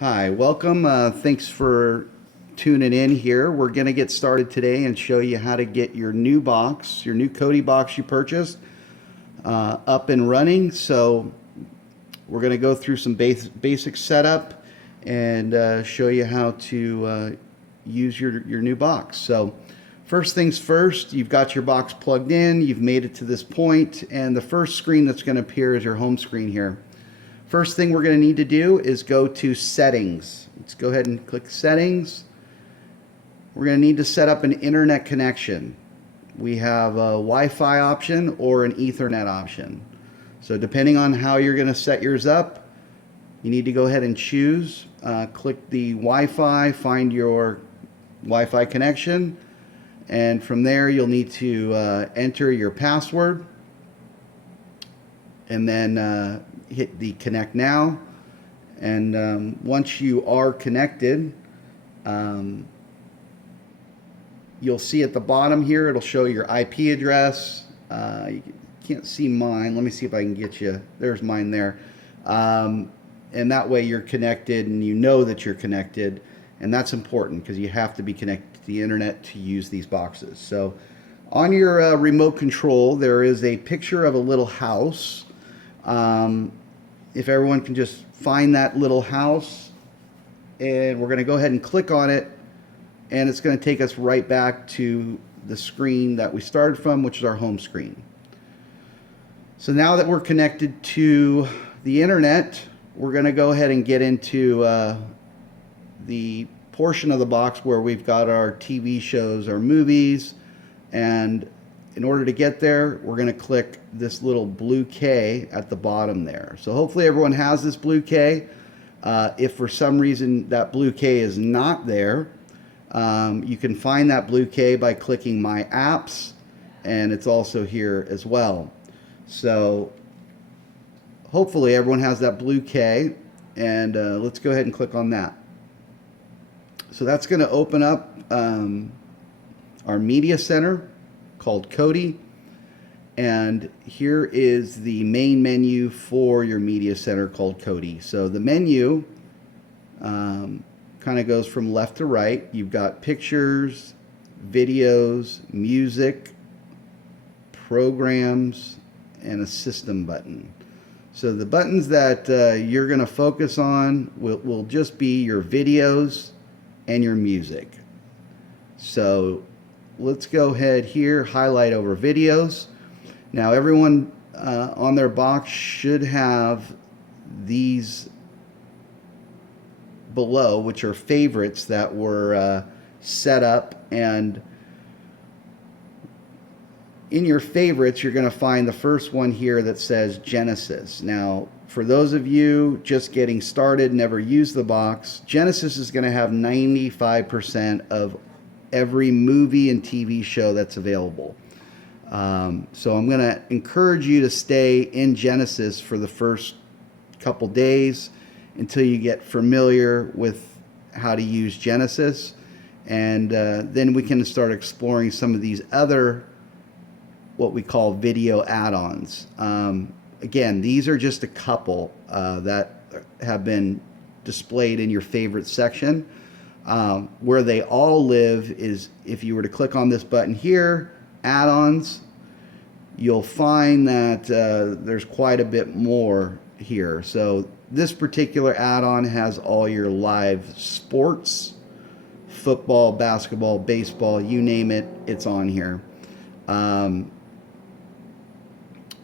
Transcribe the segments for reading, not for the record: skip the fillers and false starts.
Hi, welcome. Thanks for tuning in here. We're going to get started today and show you how to get your new box, your new Kodi box you purchased, up and running. So we're going to go through some basic setup and show you how to use your new box. So first things first, you've got your box plugged in, you've made it to this point, and the first screen that's going to appear is your home screen here. First thing we're going to need to do is go to settings. Let's go ahead and click settings. We're going to need to set up an internet connection. We have a Wi-Fi option or an Ethernet option. So depending on how you're going to set yours up, you need to go ahead and choose. Click the Wi-Fi, find your Wi-Fi connection, and from there you'll need to enter your password and then hit the connect now. And once you are connected, you'll see at the bottom here it'll show your IP address. You can't see mine. Let me see if I can get you. There's mine there. And that way you're connected and you know that you're connected, and that's important because you have to be connected to the internet to use these boxes. So on your remote control there is a picture of a little house. If everyone can just find that little house, and we're going to go ahead and click on it, and it's going to take us right back to the screen that we started from, which is our home screen. So now that we're connected to the internet, we're going to go ahead and get into the portion of the box where we've got our TV shows, our movies, and in order to get there, we're going to click this little blue K at the bottom there. So hopefully everyone has this blue K. If for some reason that blue K is not there, you can find that blue K by clicking My Apps, and it's also here as well. So hopefully everyone has that blue K, and let's go ahead and click on that. So that's going to open up our media center called Kodi, and here is the main menu for your media center called Kodi. So the menu kind of goes from left to right. You've got pictures, videos, music, programs, and a system button. So the buttons that you're going to focus on will just be your videos and your music. So let's go ahead here, highlight over videos. Now everyone on their box should have these below, which are favorites that were set up, and in your favorites you're going to find the first one here that says Genesis. Now for those of you just getting started, never used the box, Genesis is going to have 95% of every movie and TV show that's available. So I'm going to encourage you to stay in Genesis for the first couple days until you get familiar with how to use Genesis, and then we can start exploring some of these other what we call video add-ons. Again, these are just a couple that have been displayed in your favorite section. Where they all live is if you were to click on this button here, add-ons, you'll find that there's quite a bit more here. So this particular add-on has all your live sports, football, basketball, baseball, you name it, it's on here.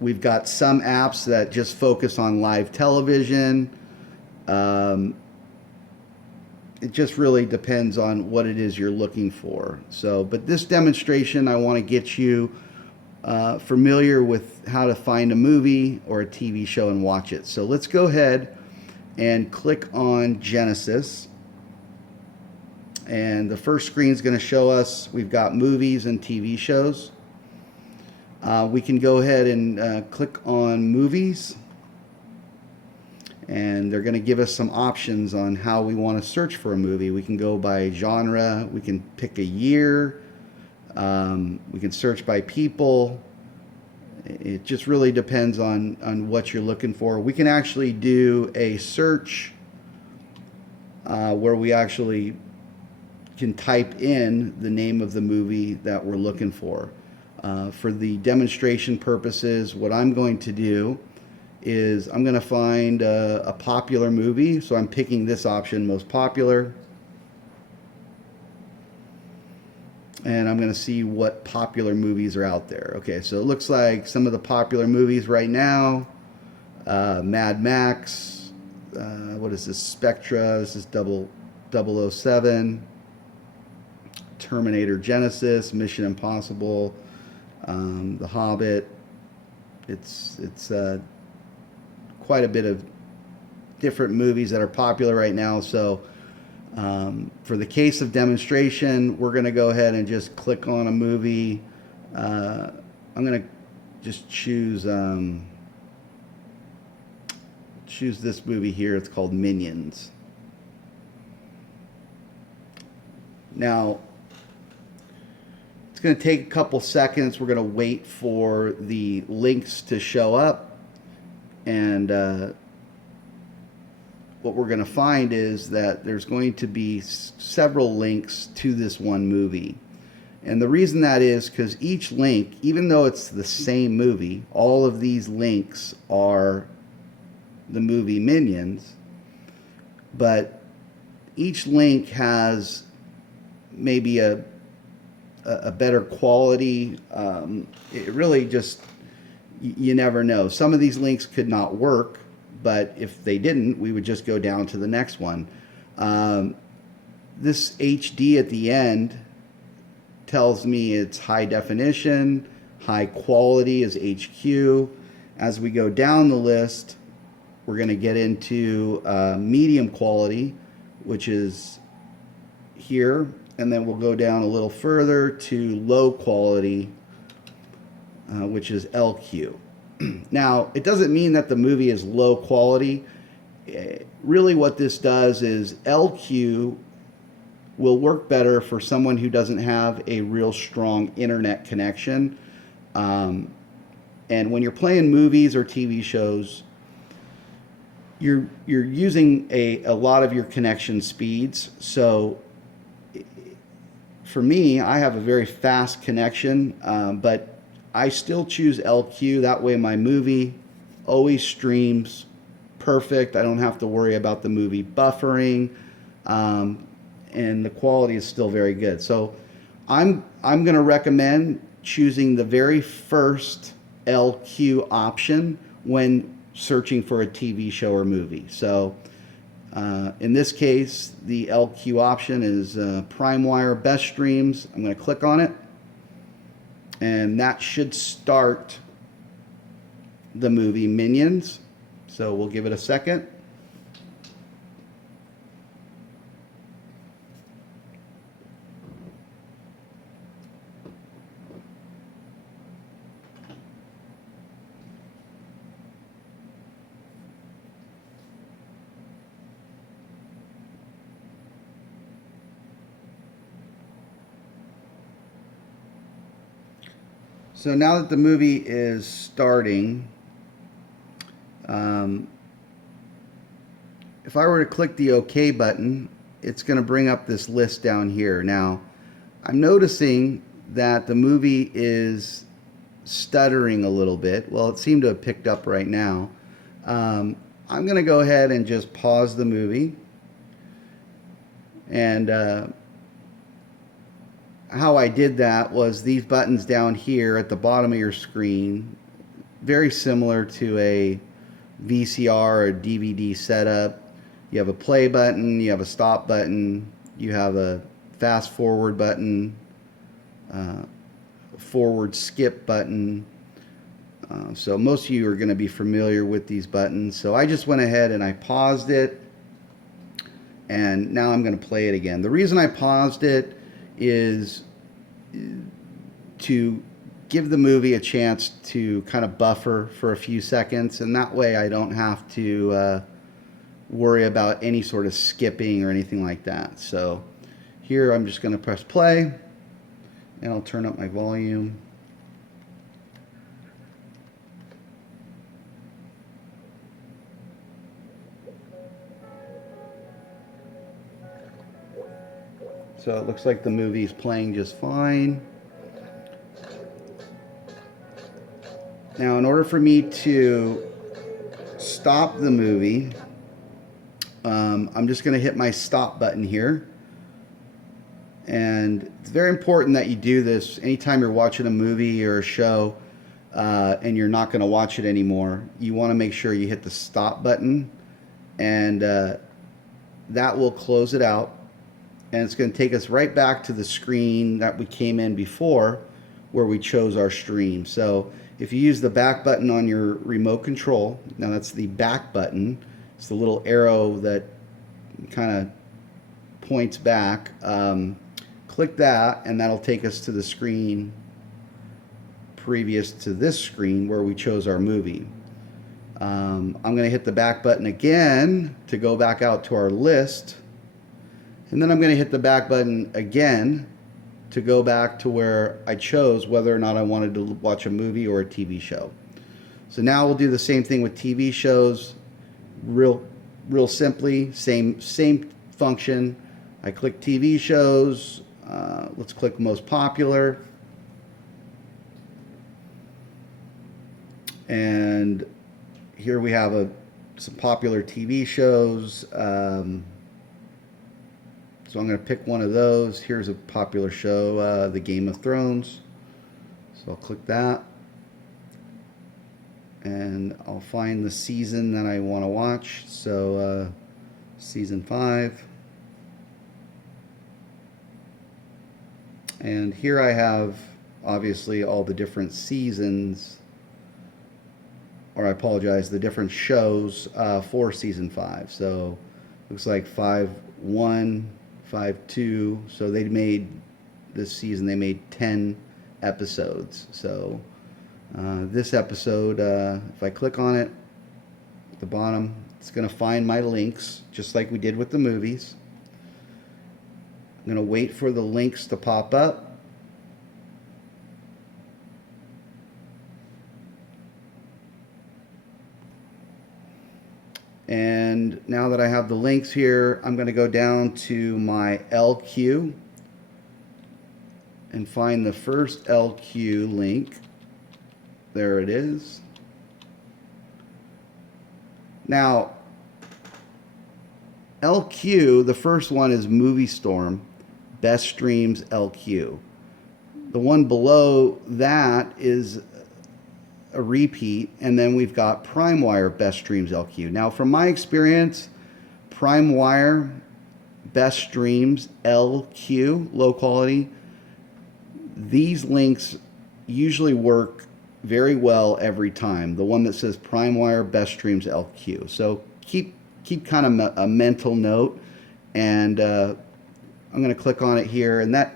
We've got some apps that just focus on live television. It just really depends on what it is you're looking for. So, but this demonstration, I want to get you familiar with how to find a movie or a TV show and watch it. So let's go ahead and click on Genesis. And the first screen is going to show us we've got movies and TV shows. We can go ahead and click on movies, and they're going to give us some options on how we want to search for a movie. We can go by genre, we can pick a year, we can search by people. It just really depends on what you're looking for. We can actually do a search where we actually can type in the name of the movie that we're looking for. For the demonstration purposes, what I'm going to do is I'm going to find a popular movie. So I'm picking this option, most popular. And I'm going to see what popular movies are out there. Okay, so it looks like some of the popular movies right now. Mad Max. What is this? Spectra. This is 007. Terminator Genesis. Mission Impossible. The Hobbit. It's quite a bit of different movies that are popular right now. So for the case of demonstration, we're going to go ahead and just click on a movie. I'm going to just choose this movie here. It's called Minions. Now, it's going to take a couple seconds. We're going to wait for the links to show up. And what we're going to find is that there's going to be several links to this one movie. And the reason that is because each link, even though it's the same movie, all of these links are the movie Minions, but each link has maybe a better quality. It really just, you never know. Some of these links could not work, but if they didn't, we would just go down to the next one. This HD at the end tells me it's high definition, high quality is HQ. As we go down the list, we're going to get into medium quality, which is here, and then we'll go down a little further to low quality, which is LQ. Now, it doesn't mean that the movie is low quality. Really what this does is LQ will work better for someone who doesn't have a real strong internet connection. And when you're playing movies or TV shows, you're using a lot of your connection speeds. So for me, I have a very fast connection, but I still choose LQ. That way my movie always streams perfect. I don't have to worry about the movie buffering, and the quality is still very good. So I'm going to recommend choosing the very first LQ option when searching for a TV show or movie. So in this case, the LQ option is PrimeWire Best Streams. I'm going to click on it, and that should start the movie Minions. So we'll give it a second. So now that the movie is starting, if I were to click the OK button, it's going to bring up this list down here. Now, I'm noticing that the movie is stuttering a little bit. Well, it seemed to have picked up right now. I'm going to go ahead and just pause the movie. And how I did that was these buttons down here at the bottom of your screen, very similar to a VCR or DVD setup. You have a play button, you have a stop button, you have a fast forward button, forward skip button. So most of you are going to be familiar with these buttons. So I just went ahead and I paused it, and now I'm going to play it again. The reason I paused it is to give the movie a chance to kind of buffer for a few seconds, and that way I don't have to worry about any sort of skipping or anything like that. So here I'm just going to press play, and I'll turn up my volume. So it looks like the movie is playing just fine. Now, in order for me to stop the movie, I'm just going to hit my stop button here. And it's very important that you do this anytime you're watching a movie or a show and you're not going to watch it anymore. You want to make sure you hit the stop button, and that will close it out. And it's going to take us right back to the screen that we came in before where we chose our stream. So if you use the back button on your remote control, now that's the back button. It's the little arrow that kind of points back. Click that, and that'll take us to the screen previous to this screen where we chose our movie. I'm going to hit the back button again to go back out to our list. And then I'm going to hit the back button again to go back to where I chose whether or not I wanted to watch a movie or a TV show. So now we'll do the same thing with TV shows. Real simply, same function. I click TV shows. Let's click most popular. And here we have some popular TV shows. So I'm going to pick one of those. Here's a popular show, The Game of Thrones. So I'll click that. And I'll find the season that I want to watch. So season 5. And here I have, obviously, all the different seasons, or I apologize, the different shows for season 5. So looks like 5-1, 5-2. So they made, this season, they made 10 episodes. So this episode, if I click on it at the bottom, it's going to find my links, just like we did with the movies. I'm going to wait for the links to pop up. And now that I have the links here, I'm going to go down to my LQ and find the first LQ link. There it is. Now, LQ, the first one is Movie Storm, Best Streams LQ. The one below that is a repeat, and then we've got PrimeWire Best Streams LQ. Now, from my experience, PrimeWire Best Streams LQ, low quality, these links usually work very well every time. The one that says PrimeWire Best Streams LQ. So keep kind of a mental note, and I'm going to click on it here, and that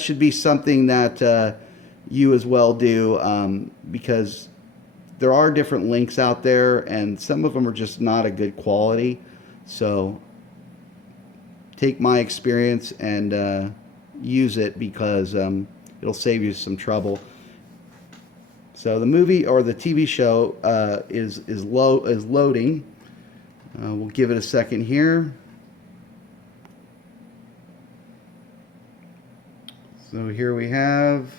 should be something that you as well do, because there are different links out there, and some of them are just not a good quality. So take my experience and use it, because it'll save you some trouble. So the movie or the TV show is loading. We'll give it a second here. So here we have,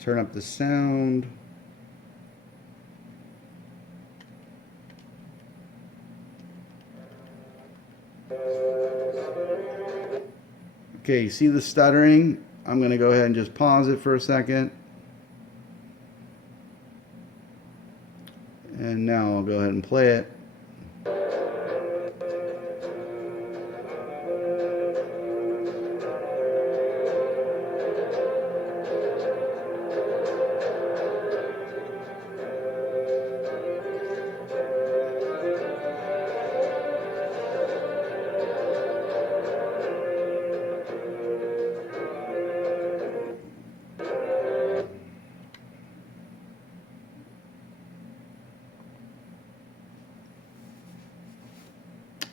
turn up the sound. Okay, you see the stuttering? I'm going to go ahead and just pause it for a second. And now I'll go ahead and play it.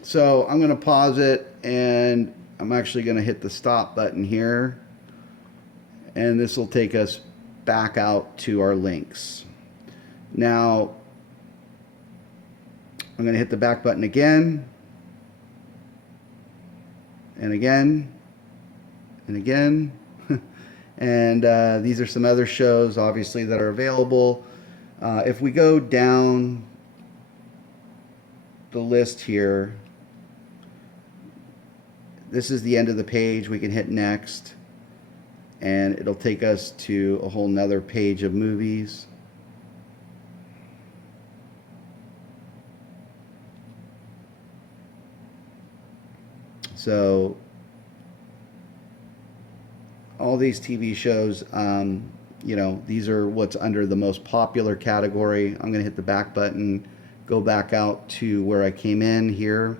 So I'm going to pause it, and I'm actually going to hit the stop button here, and this will take us back out to our links. Now I'm going to hit the back button again, and again and again. And these are some other shows, obviously, that are available. If we go down the list here, this is the end of the page. We can hit next, and it'll take us to a whole nother page of movies. So all these TV shows, you know, these are what's under the most popular category. I'm going to hit the back button, go back out to where I came in here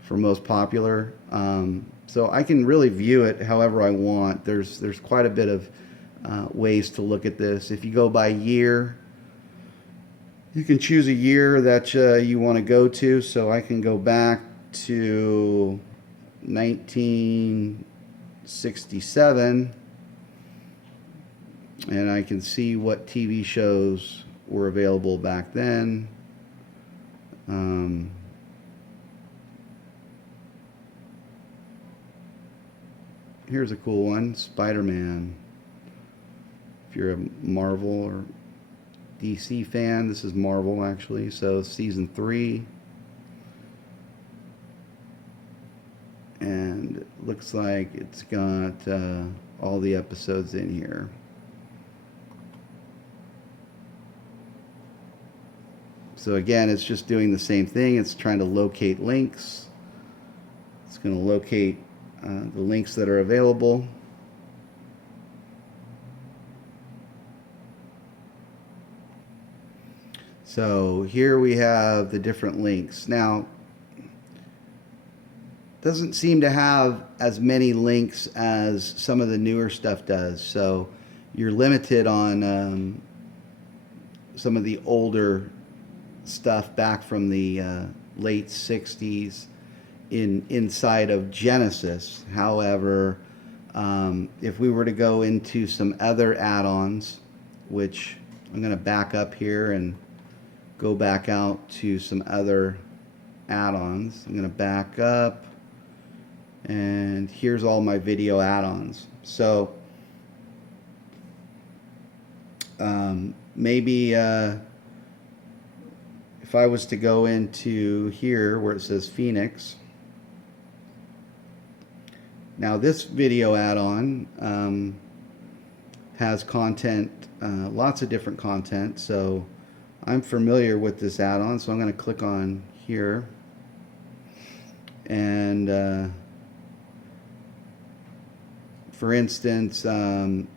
for most popular. So I can really view it however I want. There's quite a bit of ways to look at this. If you go by year, you can choose a year that you want to go to. So I can go back to 1967, and I can see what TV shows were available back then. Here's a cool one, Spider-Man. If you're a Marvel or DC fan, this is Marvel actually. So season 3. And it looks like it's got all the episodes in here. So again, it's just doing the same thing. It's trying to locate links. It's going to locate the links that are available. So here we have the different links. Now, doesn't seem to have as many links as some of the newer stuff does. So you're limited on some of the older stuff back from the late 60s inside of Genesis. However, if we were to go into some other add-ons, which I'm going to back up here and go back out to some other add-ons. I'm going to back up, and here's all my video add-ons. So maybe if I was to go into here where it says Phoenix, now this video add-on has content, lots of different content. So I'm familiar with this add-on, so I'm going to click on here, and for instance,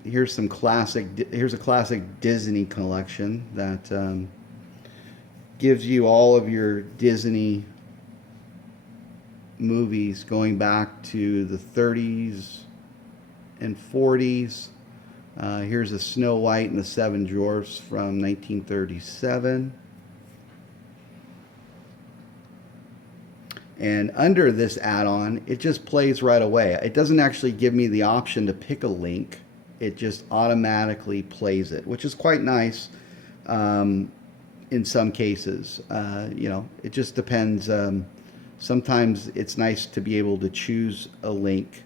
here's a classic Disney collection that gives you all of your Disney movies going back to the 30s and 40s. Here's a Snow White and the Seven Dwarfs from 1937. And under this add-on, it just plays right away. It doesn't actually give me the option to pick a link. It just automatically plays it, which is quite nice in some cases. You know, it just depends. Sometimes it's nice to be able to choose a link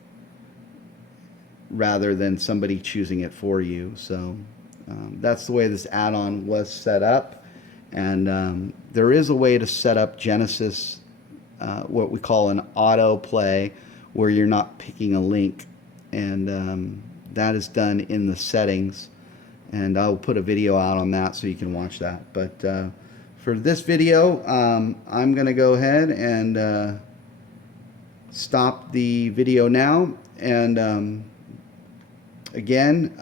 rather than somebody choosing it for you. So that's the way this add-on was set up. And there is a way to set up Genesis, what we call an autoplay, where you're not picking a link. And that is done in the settings. And I'll put a video out on that so you can watch that. But for this video, I'm going to go ahead and stop the video now. And again,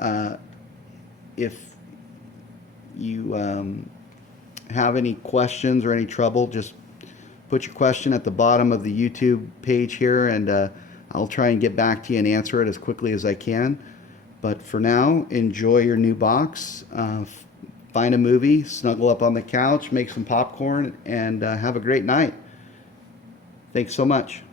if you have any questions or any trouble, just put your question at the bottom of the YouTube page here, and I'll try and get back to you and answer it as quickly as I can. But for now, enjoy your new box. Find a movie, snuggle up on the couch, make some popcorn, and have a great night. Thanks so much.